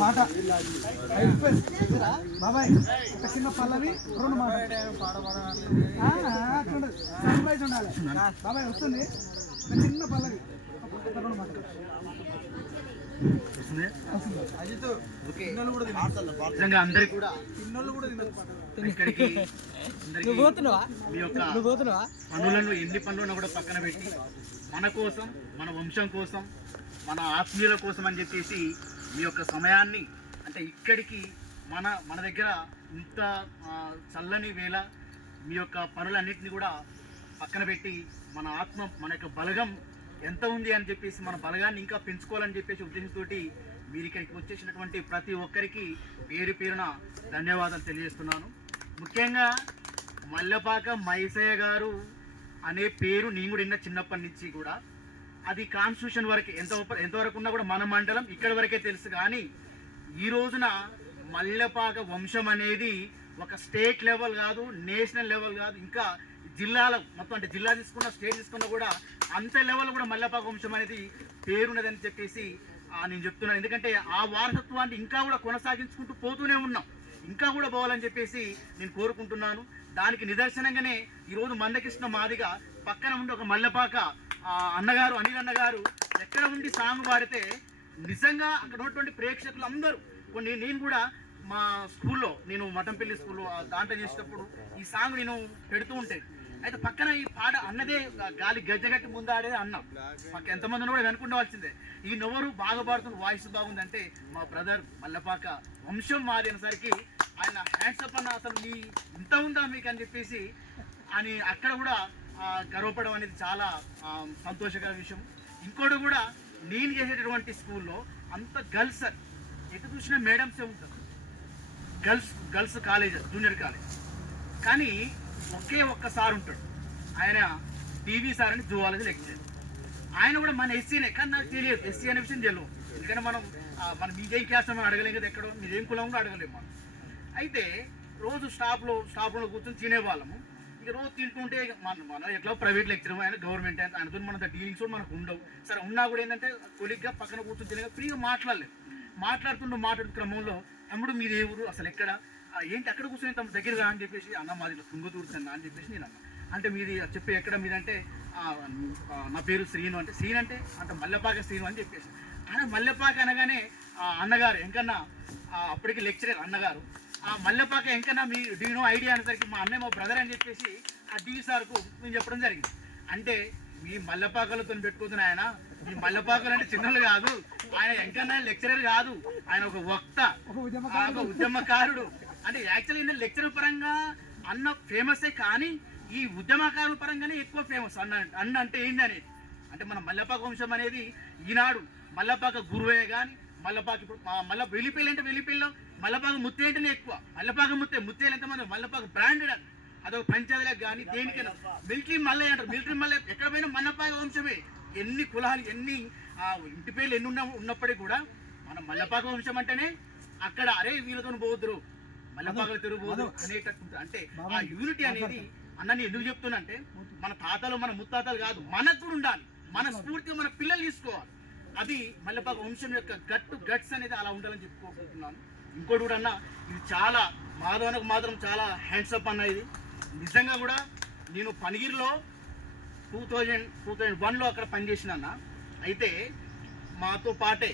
పాట బాబాయ్ ఒక చిన్న పల్లవి రెండు సర్ప్రైజ్ ఉండాలి బాబాయ్ వస్తుంది ఒక చిన్న పల్లవి రెండు మాటలు అందరికి కూడా ఇక్కడికి మీ యొక్క పనులను ఎన్ని పనులను కూడా పక్కన పెట్టి మన కోసం మన వంశం కోసం మన ఆత్మీయుల కోసం అని చెప్పేసి మీ యొక్క సమయాన్ని అంటే ఇక్కడికి మన దగ్గర ఇంత చల్లని వేళ మీ యొక్క పనులన్నింటినీ కూడా పక్కన పెట్టి మన ఆత్మ మన యొక్క బలగం ఎంత ఉంది అని చెప్పేసి మన బలగాన్ని ఇంకా పెంచుకోవాలని చెప్పేసి ఉద్దేశంతో మీరు ఇక్కడికి వచ్చేసినటువంటి ప్రతి ఒక్కరికి పేరు పేరున ధన్యవాదాలు తెలియజేస్తున్నాను. ముఖ్యంగా మల్లెపాక మైసయ్య గారు అనే పేరు నేను కూడా విన్న చిన్నప్పటి నుంచి కూడా. అది కాన్స్టిట్యూషన్ వరకే ఎంతవరకు ఉన్నా కూడా మన మండలం ఇక్కడి వరకే తెలుసు. కానీ ఈ రోజున మల్లెపాక వంశం అనేది ఒక స్టేట్ లెవెల్ కాదు, నేషనల్ లెవెల్ కాదు, ఇంకా జిల్లాల మొత్తం అంటే జిల్లా తీసుకున్న స్టేట్ తీసుకున్నా కూడా అంత లెవెల్ కూడా మల్లెపాక వంశం అనేది పేరున్నదని చెప్పేసి నేను చెప్తున్నాను. ఎందుకంటే ఆ వారసత్వాన్ని ఇంకా కూడా కొనసాగించుకుంటూ పోతూనే ఉన్నాం, ఇంకా కూడా పోవాలని చెప్పేసి నేను కోరుకుంటున్నాను. దానికి నిదర్శనంగానే ఈరోజు మందకృష్ణ మాదిగా పక్కన ఉండి ఒక మల్లెపాక అన్నగారు అనిల్ అన్నగారు ఎక్కడ ఉండి సాంగ్ పాడితే నిజంగా అక్కడ ఉన్నటువంటి ప్రేక్షకులు అందరూ నేను కూడా మా స్కూల్లో నేను మఠంపల్లి స్కూల్లో దాంట్లో చేసేటప్పుడు ఈ సాంగ్ నేను పెడుతూ ఉంటే అయితే పక్కన ఈ పాట అన్నదే గాలి గజ్జగట్టి ముందాడేది అన్నాం. పక్క ఎంతమంది కూడా వెనుకుండవలసిందే. ఈ నవ్వరు బాగా పాడుతున్న వాయిస్ బాగుందంటే మా బ్రదర్ మల్లెపాక వంశం మాది అనేసరికి ఆయన హ్యాండ్సప్ అన్న అసలు మీ ఇంత ఉందా మీకు అని చెప్పేసి అని అక్కడ కూడా గర్వపడడం అనేది చాలా సంతోషకర విషయం. ఇంకోటి కూడా నేను చేసేటటువంటి స్కూల్లో అంత గర్ల్స్ ఎటు చూసినా మేడమ్సే ఉంటారు, గర్ల్స్ కాలేజ్ జూనియర్ కాలేజ్. కానీ ఒక్క సార్ ఉంటాడు, ఆయన టీవీ సార్ అని జువాలజీ లెక్చర్. ఆయన కూడా మన ఎస్సీనే, కానీ నాకు తెలియదు ఎస్సీ అనే విషయం తెలియదు. ఎందుకంటే మనం మీదేం క్లాస్ మనం అడగలేం కదా, ఎక్కడో మీదేం కులం కూడా అడగలేము మనం. అయితే రోజు స్టాఫ్లో కూర్చొని తినేవాళ్ళము. ఇక రోజు తింటుంటే మనం ఎట్లా ప్రైవేట్ లెక్చర్, ఆయన గవర్నమెంట్ ఆయనతో మన డీలింగ్స్ కూడా మనకు ఉండవు. సరే ఉన్నా కూడా ఏంటంటే కొలిగ్గా పక్కన కూర్చొని తినే ఫ్రీగా మాట్లాడలేదు. మాట్లాడుతున్న క్రమంలో తమ్ముడు మీది ఏ ఊరు అసలు ఎక్కడ ఏంటి అక్కడ కూర్చొని తమ దగ్గరగా అని చెప్పేసి అన్న మాది తుంగతూరుతున్నా అని చెప్పేసి నేను అన్నా. అంటే మీది చెప్పి ఎక్కడ మీదంటే నా పేరు శ్రీను అంటే అంటే మల్లెపాక శ్రీను అని చెప్పేసి. ఆయన మల్లెపాక అనగానే అన్నగారు ఎంకన్నా అప్పటికి లెక్చరర్ అన్నగారు మల్లెపాక ఎంకన్నా మీ డీనో ఐడియా అనేసరికి మా అన్నయ్య మా బ్రదర్ అని చెప్పేసి ఆ డీ సార్కు నేను చెప్పడం జరిగింది. అంటే మీ మల్లెపాకలతో పెట్టుకుతున్న ఆయన ఈ మల్లెపాకలు అంటే చిన్నలు కాదు, ఆయన ఎంకన్నా లెక్చరర్ కాదు, ఆయన ఒక వక్త, ఒక ఉద్యమకారుడు. అంటే యాక్చువల్లీ ఈయన లెక్చరర్ పరంగా అన్న ఫేమసే, కానీ ఈ ఉద్యమకారుల పరంగానే ఎక్కువ ఫేమస్ అన్న అంటే ఏంది అనేది. అంటే మన మల్లెపాక వంశం అనేది ఈనాడు మల్లెపాక గురువే కానీ మల్లెపాక ఇప్పుడు వెలిపిల్లి అంటే వెలిపిల్లో మల్లెపాక ముత్తే అంటేనే ఎక్కువ. మల్లెపాక ముత్తేలు ఎంతమంది మల్లెపాక బ్రాండెడ్ అది, అదొక పంచాయతీలకు కానీ దేనికైనా. మిలిటరీ మల్లయ్య అంటారు, మిలిటరీ మల్లయ్య ఎక్కడ పోయినా మల్లెపాక వంశమే. ఎన్ని కులాలు ఎన్ని ఇంటి పేర్లు ఎన్ని ఉన్నప్పటికీ కూడా మన మల్లెపాక వంశం అంటేనే అక్కడ అరే వీళ్ళతో పోదురు మల్లెపాకలు తిరుగుబోదు అనేటట్టు. అంటే ఆ యూనిటీ అనేది అన్నని ఎందుకు చెప్తున్నా అంటే మన తాతలు మన ముత్తాతలు కాదు, మనకు కూడా ఉండాలి, మన స్ఫూర్తిగా మన పిల్లలు తీసుకోవాలి. అది మల్లెపాక వంశం యొక్క గట్స్ అనేది అలా ఉండాలని చెప్పుకోకుంటున్నాను. ఇంకోటి కూడా అన్న ఇది చాలా మాధవనకు మాత్రం చాలా హ్యాండ్సప్ అన్న. ఇది నిజంగా కూడా నేను పనిగిరిలో 2001లో అక్కడ పనిచేసిన అన్న. అయితే మాతో పాటే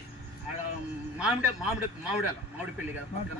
మామిడిపల్లి కదా పక్కన